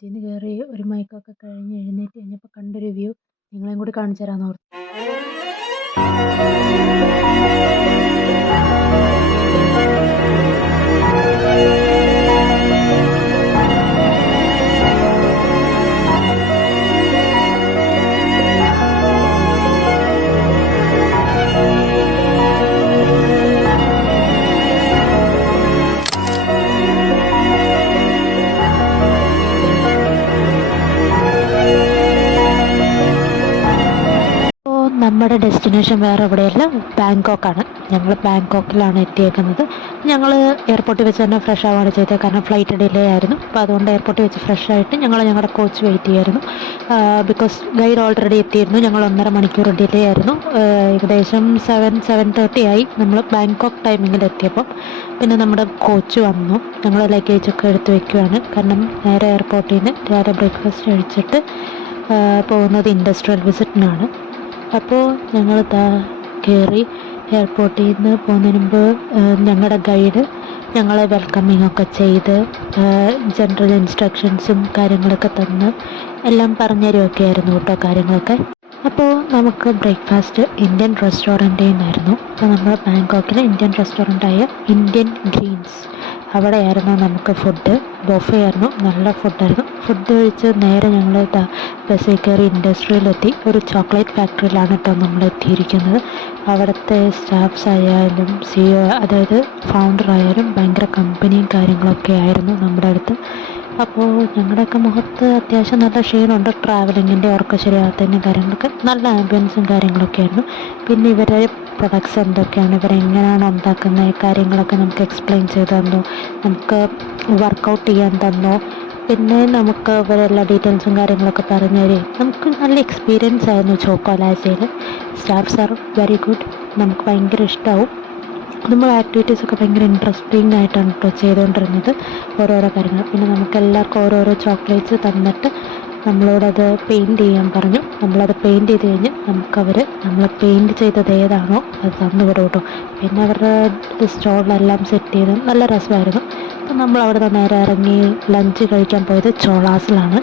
കോച്ചിൽ നിന്ന് കയറി ഒരു മയക്കമൊക്കെ കഴിഞ്ഞ് എഴുന്നേറ്റ് കഴിഞ്ഞപ്പോൾ കണ്ടൊരു വ്യൂ നിങ്ങളെയും കൂടി കാണിച്ചു തരാമെന്ന് ഓർത്തു. നമ്മുടെ ഡെസ്റ്റിനേഷൻ വേറെ എവിടെയല്ല, ബാങ്കോക്കാണ്. ഞങ്ങൾ ബാങ്കോക്കിലാണ് എത്തിയേക്കുന്നത്. ഞങ്ങൾ എയർപോർട്ടിൽ വെച്ച് തന്നെ ഫ്രഷ് ആവുകയാണ് ചെയ്തത്, കാരണം ഫ്ലൈറ്റ് ഡിലേ ആയിരുന്നു. അപ്പോൾ അതുകൊണ്ട് എയർപോർട്ടിൽ വെച്ച് ഫ്രഷ് ആയിട്ട് ഞങ്ങളുടെ കോച്ച് വെയിറ്റ് ചെയ്യായിരുന്നു. ബിക്കോസ് ഗൈഡ് ഓൾറെഡി എത്തിയിരുന്നു. ഞങ്ങൾ 1.5 മണിക്കൂർ ഡിലേ ആയിരുന്നു. ഏകദേശം 7:30 ആയി നമ്മൾ ബാങ്കോക്ക് ടൈമിങ്ങിൽ എത്തിയപ്പോൾ. പിന്നെ നമ്മുടെ കോച്ച് വന്നു. ഞങ്ങൾ ലഗേജൊക്കെ എടുത്ത് വെക്കുകയാണ്, കാരണം നേരെ എയർപോർട്ടിൽ നിന്ന് രാവിലെ ബ്രേക്ക്ഫാസ്റ്റ് കഴിച്ചിട്ട് പോകുന്നത് ഇൻഡസ്ട്രിയൽ വിസിറ്റിനാണ്. അപ്പോൾ ഞങ്ങൾ കയറി. എയർപോർട്ടിൽ നിന്ന് പോകുന്നതിന് മുമ്പ് ഞങ്ങളുടെ ഗൈഡ് ഞങ്ങളെ വെൽക്കമിങ് ഒക്കെ ചെയ്ത് ജനറൽ ഇൻസ്ട്രക്ഷൻസും കാര്യങ്ങളൊക്കെ തന്ന് എല്ലാം പറഞ്ഞുതരുമൊക്കെ ആയിരുന്നു കേട്ടോ കാര്യങ്ങളൊക്കെ. അപ്പോൾ നമുക്ക് ബ്രേക്ക്ഫാസ്റ്റ് ഇന്ത്യൻ റെസ്റ്റോറൻറ്റിൽ നിന്നായിരുന്നു. അപ്പോൾ നമ്മൾ ബാങ്കോക്കിലെ ഇന്ത്യൻ റെസ്റ്റോറൻറ്റായ ഇന്ത്യൻ ഗ്രീൻസ് അവിടെയായിരുന്നു നമുക്ക് ഫുഡ്. ബൊഫേ ആയിരുന്നു, നല്ല ഫുഡായിരുന്നു. ഫുഡ് കഴിച്ച് നേരെ ഞങ്ങൾ ബസ്സിൽ കയറി ഇൻഡസ്ട്രിയിലെത്തി. ഒരു ചോക്ലേറ്റ് ഫാക്ടറിയിലാണ് കേട്ടോ നമ്മൾ എത്തിയിരിക്കുന്നത്. അവിടുത്തെ സ്റ്റാഫ്സ് ആയാലും CEO, അതായത് ഫൗണ്ടർ ആയാലും ഭയങ്കര കമ്പനിയും കാര്യങ്ങളൊക്കെ ആയിരുന്നു നമ്മുടെ അടുത്ത്. അപ്പോൾ ഞങ്ങളുടെയൊക്കെ മുഖത്ത് അത്യാവശ്യം നല്ല ക്ഷീണമുണ്ട്, ട്രാവലിങ്ങിൻ്റെ ഉറക്ക ശരിയാകത്തതിൻ്റെ കാര്യങ്ങളൊക്കെ. നല്ല ആംബിയൻസും കാര്യങ്ങളൊക്കെ ആയിരുന്നു. പിന്നെ ഇവരെ പ്രൊഡക്ട്സ് എന്തൊക്കെയാണ്, ഇവരെങ്ങനെയാണ് ഉണ്ടാക്കുന്ന കാര്യങ്ങളൊക്കെ നമുക്ക് എക്സ്പ്ലെയിൻ ചെയ്ത് തന്നു. നമുക്ക് വർക്കൗട്ട് ചെയ്യാൻ തന്നു. പിന്നെ നമുക്ക് ഇവരെല്ലാ ഡീറ്റെയിൽസും കാര്യങ്ങളൊക്കെ പറഞ്ഞു തരും. നമുക്ക് നല്ല എക്സ്പീരിയൻസ് ആയിരുന്നു ചോക്കോലാസയിൽ. Staffs are very good. നമുക്ക് ഭയങ്കര ഇഷ്ടമാവും. നമ്മൾ ആക്ടിവിറ്റീസൊക്കെ ഭയങ്കര ഇൻട്രസ്റ്റിംഗ് ആയിട്ടാണ് കേട്ടോ ചെയ്തുകൊണ്ടിരുന്നത്, ഓരോരോ കാര്യങ്ങൾ. പിന്നെ നമുക്ക് എല്ലാവർക്കും ഓരോരോ ചോക്ലേറ്റ്സ് തന്നിട്ട് നമ്മളോടത് പെയിൻറ്റ് ചെയ്യാൻ പറഞ്ഞു. നമ്മളത് പെയിൻറ്റ് ചെയ്ത് കഴിഞ്ഞ് നമ്മൾ പെയിൻറ്റ് ചെയ്തത് ഏതാണോ അത് തന്നു വിടും കേട്ടോ. പിന്നെ അവരുടെ സ്റ്റോളിലെല്ലാം സെറ്റ് ചെയ്ത് നല്ല രസമായിരുന്നു. അപ്പം നമ്മൾ അവിടെ നിന്ന് നേരെ ഇറങ്ങി ലഞ്ച് കഴിക്കാൻ പോയത് ചോളാസിലാണ്.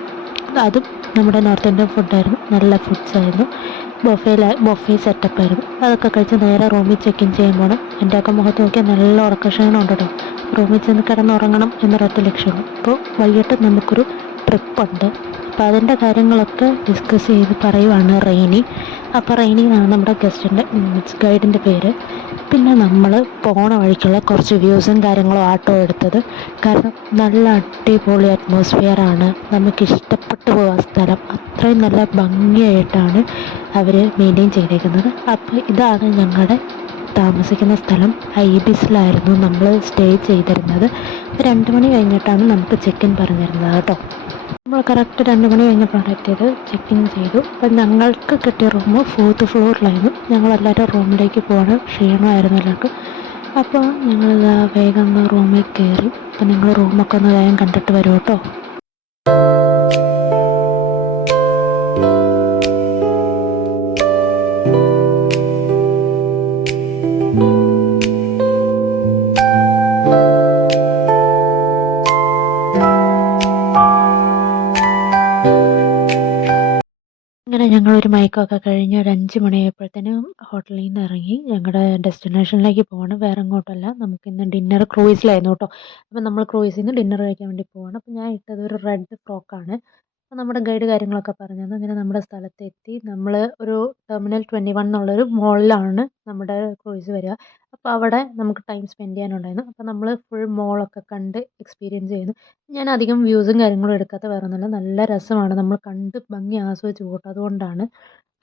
അതും നമ്മുടെ നോർത്ത് ഇന്ത്യൻ ഫുഡായിരുന്നു, നല്ല ഫുഡ്സ് ആയിരുന്നു. ബൊഫേ സെറ്റപ്പായിരുന്നു. അതൊക്കെ കഴിച്ച് നേരെ റൂമിൽ ചെക്ക് ഇൻ ചെയ്യാൻ പോകണം. എൻ്റെയൊക്കെ മുഖത്ത് നോക്കിയാൽ നല്ല ഉറക്കക്ഷീണം ഉണ്ട് കേട്ടോ. റൂമിൽ ചെന്ന് കിടന്നുറങ്ങണം എന്നൊരൊറ്റ ലക്ഷ്യമുള്ളൂ. അപ്പോൾ വൈകിട്ട് നമുക്കൊരു ട്രിപ്പുണ്ട്. അപ്പോൾ അതിൻ്റെ കാര്യങ്ങളൊക്കെ ഡിസ്കസ് ചെയ്ത് പറയുവാണ് റെയിനി. അപ്പോൾ റെയിനിന്നാണ് നമ്മുടെ ഗൈഡിൻ്റെ പേര്. പിന്നെ നമ്മൾ പോണ വഴിക്കുള്ള കുറച്ച് വ്യൂസും കാര്യങ്ങളും ആട്ടോ എടുത്തത്. കാരണം നല്ല അടിപൊളി അറ്റ്മോസ്ഫിയറാണ്, നമുക്കിഷ്ടപ്പെട്ടു പോകാൻ സ്ഥലം. അത്രയും നല്ല ഭംഗിയായിട്ടാണ് അവർ മെയിൻറ്റെയിൻ ചെയ്തേക്കുന്നത്. അപ്പോൾ ഇതാണ് ഞങ്ങളുടെ താമസിക്കുന്ന സ്ഥലം. ഐബിസിലായിരുന്നു നമ്മൾ സ്റ്റേ ചെയ്തിരുന്നത്. 2 മണി കഴിഞ്ഞിട്ടാണ് നമുക്ക് ചെക്ക് ഇൻ പറഞ്ഞിരുന്നത് കേട്ടോ. നമ്മൾ കറക്റ്റ് 2 മണി കഴിഞ്ഞപ്പോഴാണ് എത്തിയത്. ചെക്ക് ഇൻ ചെയ്തു. അപ്പം ഞങ്ങൾക്ക് കിട്ടിയ റൂം 4th ഫ്ലോറിലായിരുന്നു. ഞങ്ങളെല്ലാവരും റൂമിലേക്ക് പോകണം, ക്ഷീണമായിരുന്നു എല്ലാവർക്കും. അപ്പോൾ ഞങ്ങൾ വേഗം റൂമിൽ കയറി. അപ്പം നിങ്ങൾ റൂമൊക്കെ ഒന്ന് വേഗം കണ്ടിട്ട് വരും കേട്ടോ. അങ്ങനെ ഞങ്ങളൊരു മയക്കമൊക്കെ കഴിഞ്ഞ് ഒരു 5 മണിയായപ്പോഴത്തേനും ഹോട്ടലിൽ നിന്ന് ഇറങ്ങി ഞങ്ങളുടെ ഡെസ്റ്റിനേഷനിലേക്ക് പോവാണ്. വേറെ എങ്ങോട്ടല്ല, നമുക്കിന്ന് ഡിന്നർ ക്രൂയിസിലായിരുന്നു കേട്ടോ. അപ്പം നമ്മൾ ക്രൂയിസിൽ നിന്ന് ഡിന്നർ കഴിക്കാൻ വേണ്ടി പോവാണ്. അപ്പം ഞാൻ ഇട്ടത് ഒരു റെഡ് ഫ്രോക്കാണ്. അപ്പോൾ നമ്മുടെ ഗൈഡ് കാര്യങ്ങളൊക്കെ പറഞ്ഞു തന്നു. അങ്ങനെ നമ്മുടെ സ്ഥലത്തെത്തി. നമ്മൾ ഒരു ടെർമിനൽ 21 എന്നുള്ളൊരു മോളിലാണ് നമ്മുടെ ക്രൂയിസ് വരിക. അപ്പോൾ അവിടെ നമുക്ക് ടൈം സ്പെൻഡ് ചെയ്യാനുണ്ടായിരുന്നു. അപ്പോൾ നമ്മൾ ഫുൾ മോളൊക്കെ കണ്ട് എക്സ്പീരിയൻസ് ചെയ്യുന്നു. ഞാൻ അധികം വ്യൂസും കാര്യങ്ങളും എടുക്കാത്ത വേറെ ഒന്നുമല്ല, നല്ല രസമാണ്, നമ്മൾ കണ്ട് ഭംഗി ആസ്വദിച്ച് പോകട്ടെ, അതുകൊണ്ടാണ്.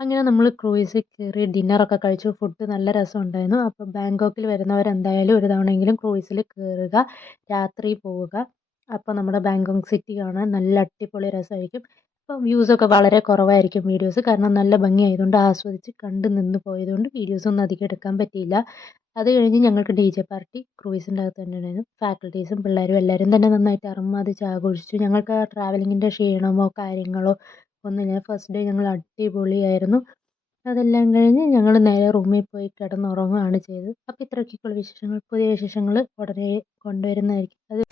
അങ്ങനെ നമ്മൾ ക്രൂയിസിൽ കയറി ഡിന്നറൊക്കെ കഴിച്ചു. ഫുഡ് നല്ല രസമുണ്ടായിരുന്നു. അപ്പോൾ ബാങ്കോക്കിൽ വരുന്നവരെന്തായാലും ഒരു തവണയെങ്കിലും ക്രൂയിസിൽ കയറുക, രാത്രി പോവുക. അപ്പോൾ നമ്മുടെ ബാങ്കോക്ക് സിറ്റി കാണാൻ നല്ല അടിപൊളി രസമായിരിക്കും. അപ്പോൾ വ്യൂസൊക്കെ വളരെ കുറവായിരിക്കും വീഡിയോസ്, കാരണം നല്ല ഭംഗിയായതുകൊണ്ട് ആസ്വദിച്ച് കണ്ട് നിന്ന് പോയതുകൊണ്ട് വീഡിയോസൊന്നും അധികം എടുക്കാൻ പറ്റിയില്ല. അത് കഴിഞ്ഞ് ഞങ്ങൾക്ക് DJ പാർട്ടി ക്രൂയിസിൻ്റെ അകത്ത് തന്നെ ഉണ്ടായിരുന്നു. ഫാക്കൽറ്റീസും പിള്ളേരും എല്ലാവരും തന്നെ നന്നായിട്ട് അർമാദിച്ച് ആഘോഷിച്ചു. ഞങ്ങൾക്ക് ആ ട്രാവലിങ്ങിൻ്റെ ക്ഷീണമോ കാര്യങ്ങളോ ഒന്നുമില്ല. ഫസ്റ്റ് ഡേ ഞങ്ങൾ അടിപൊളിയായിരുന്നു. അതെല്ലാം കഴിഞ്ഞ് ഞങ്ങൾ നേരെ റൂമിൽ പോയി കിടന്നുറങ്ങുകയാണ് ചെയ്തത്. അപ്പോൾ ഇത്രയൊക്കെയുള്ള വിശേഷങ്ങൾ. പുതിയ വിശേഷങ്ങൾ ഉടനെ കൊണ്ടുവരുന്നതായിരിക്കും. അത്